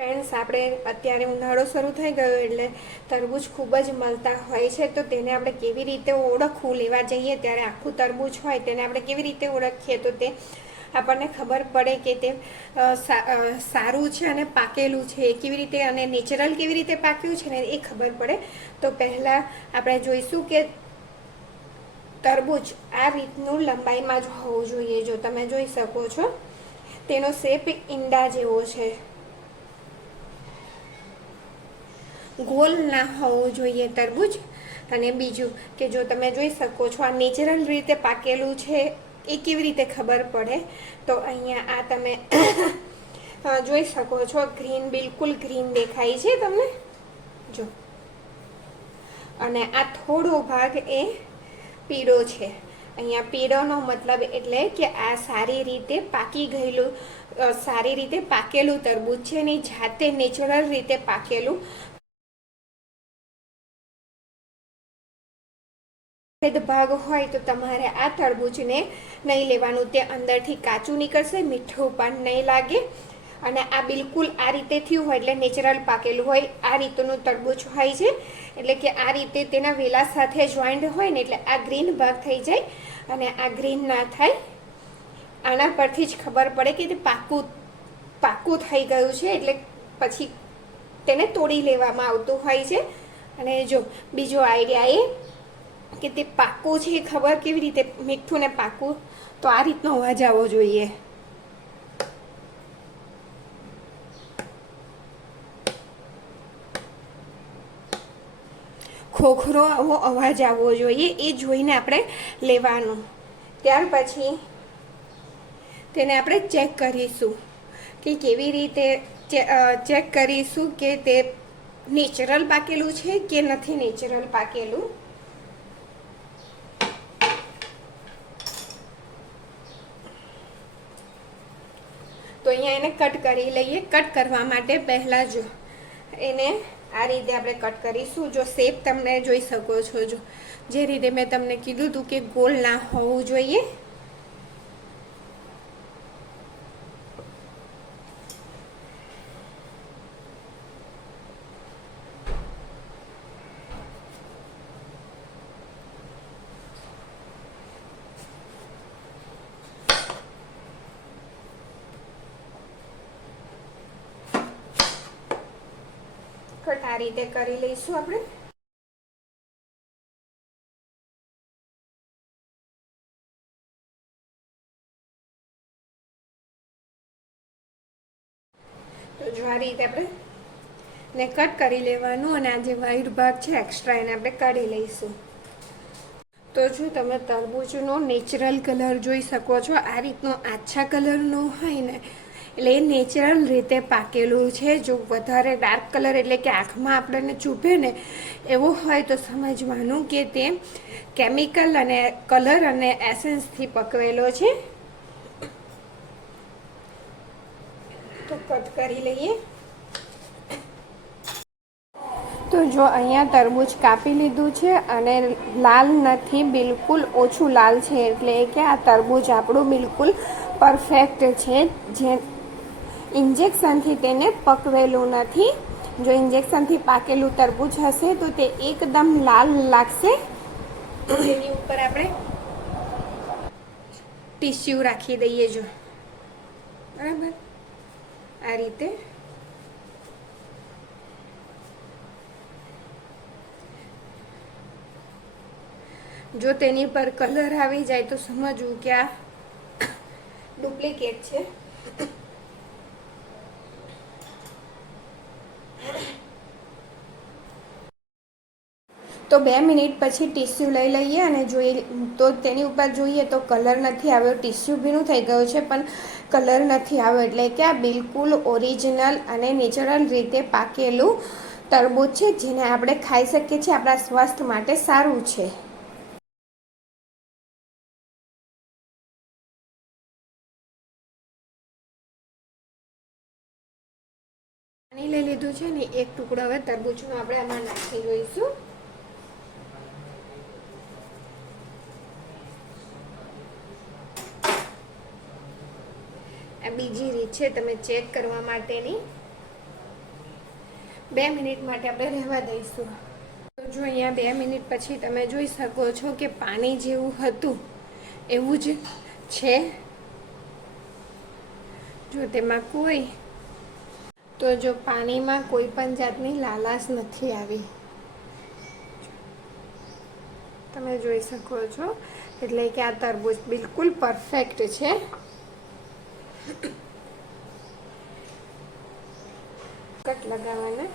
Friends, આપણે અત્યારે ઉનાળો શરૂ થઈ ગયો એટલે તરબૂચ ખૂબ જ મળતા હોય છે. તો તેને આપણે કેવી રીતે ઓળખવું, લેવા જઈએ ત્યારે આખું તરબૂચ હોય તેને આપણે કેવી રીતે ઓળખીએ તો તે આપણને ખબર પડે કે તે સારું છે અને પાકેલું છે એ કેવી રીતે, અને નેચરલ કેવી રીતે પાક્યું છે ને એ ખબર પડે. તો પહેલાં આપણે જોઈશું કે તરબૂચ આ રીતનું લંબાઈમાં જ હોવું જોઈએ. જો તમે જોઈ શકો છો તેનો શેપ ઈંડા જેવો છે, ગોલ ના હોવું જોઈએ તરબૂચ. અને બીજું કે જો તમે જોઈ શકો છો આ નેચરલ રીતે પાકેલું છે એ કેવી રીતે ખબર પડે, તો અહીંયા આ તમે જોઈ શકો છો ગ્રીન, બિલકુલ ગ્રીન દેખાય છે તમને જો, અને આ થોડો ભાગ એ પીળો છે. અહીંયા પીળોનો મતલબ એટલે કે આ સારી રીતે પાકી ગયેલું, સારી રીતે પાકેલું તરબૂચ છે ને જાતે નેચરલ રીતે પાકેલું. ભાગ હોય તો તમારે આ તરબૂચને નહીં લેવાનું, તે અંદરથી કાચું નીકળશે, મીઠું પણ નહીં લાગે. અને આ બિલકુલ આ રીતે થયું હોય એટલે નેચરલ પાકેલું હોય, આ રીતનું તરબૂચ હોય છે. એટલે કે આ રીતે તેના વેલા સાથે જોઈન્ટ હોય ને એટલે આ ગ્રીન ભાગ થઈ જાય અને આ ગ્રીન ના થાય. આના પરથી જ ખબર પડે કે તે પાકું થઈ ગયું છે, એટલે પછી તેને તોડી લેવામાં આવતું હોય છે. અને જો બીજો આઈડિયા એ કે તે પાકું છે એ ખબર કેવી રીતે, મીઠું ને પાકું, તો આ રીતનો અવાજ આવવો જોઈએ. ખોખરો આવો અવાજ આવવો જોઈએ, એ જોઈને આપણે લેવાનું. ત્યાર પછી તેને આપણે ચેક કરીશું કે કેવી રીતે ચેક કરીશું કે તે નેચરલ પાકેલું છે કે નથી નેચરલ પાકેલું. તો અહીંયા એને કટ કરી લઈએ. કટ કરવા માટે પહેલાં જો એને આ રીતે આપણે કટ કરીશું. જો શેપ તમને જોઈ શકો છો, જો જે રીતે મેં તમને કીધું હતું કે ગોળ ના હોવું જોઈએ. આ રીતે કરી લઈશું આપણે. તો જો આ રીતે આપણે ને કટ કરી લેવાનું, અને આ જે વ્હાઈટ ભાગ છે એક્સ્ટ્રા એને આપણે કાઢી લઈશું. તો જો તમે તરબૂચનો નેચરલ કલર જોઈ શકો છો, આ રીતનો આછા કલરનો હોય ને એટલે એ નેચરલ રીતે પાકેલું છે. જો વધારે ડાર્ક કલર એટલે કે આંખમાં આપણને ચૂભે ને એવો હોય તો સમજવાનું કે તે કેમિકલ અને કલર અને એસેન્સથી પકવેલો છે. તો કટ કરી લઈએ. તો જો અહીંયા તરબૂચ કાપી લીધું છે અને લાલ નથી, બિલકુલ ઓછું લાલ છે, એટલે કે આ તરબૂચ આપણું બિલકુલ પરફેક્ટ છે. જે ઇન્જેક્શનથી તેને પકવેલું નથી. જો ઇન્જેક્શનથી પાકેલું તરબૂચ હશે તો તે એકદમ લાલ લાગશે. એની ઉપર આપણે ટીસ્યુ રાખી દઈએ જો, બરાબર આ રીતે. જો તેની પર કલર આવી જાય તો સમજવું કે આ ડુપ્લિકેટ છે. તો 2 મિનિટ પછી ટીસ્યુ લઈ લઈએ અને જોઈએ તો તેની ઉપર જોઈએ તો કલર નથી આવ્યો. ટીસ્યુ ભીનું થઈ ગયું છે પણ કલર નથી આવ્યો, એટલે કે આ બિલકુલ ઓરિજિનલ અને નેચરલ રીતે પાકેલું તરબૂચ છે, જેને આપણે ખાઈ શકીએ છીએ. આપણા સ્વાસ્થ્ય માટે સારું છે. પાણી લઈ લીધું છે ને, એક ટુકડો હવે તરબૂચનો આપણે આમાં નાખી જોઈશું. આ બીજી રીત છે તમે ચેક કરવા માટેની. 2 મિનિટ માટે આપણે રહેવા દઈશું. તો જો અહીંયા 2 મિનિટ પછી તમે જોઈ શકો છો કે પાણી જેવું હતું એવું જ છે. જો તેમાં પાણીમાં કોઈ પણ જાતની લાલાશ નથી આવી, તમે જોઈ શકો છો. એટલે કે આ તરબૂચ બિલકુલ પરફેક્ટ છે. કટ લગાવવાના.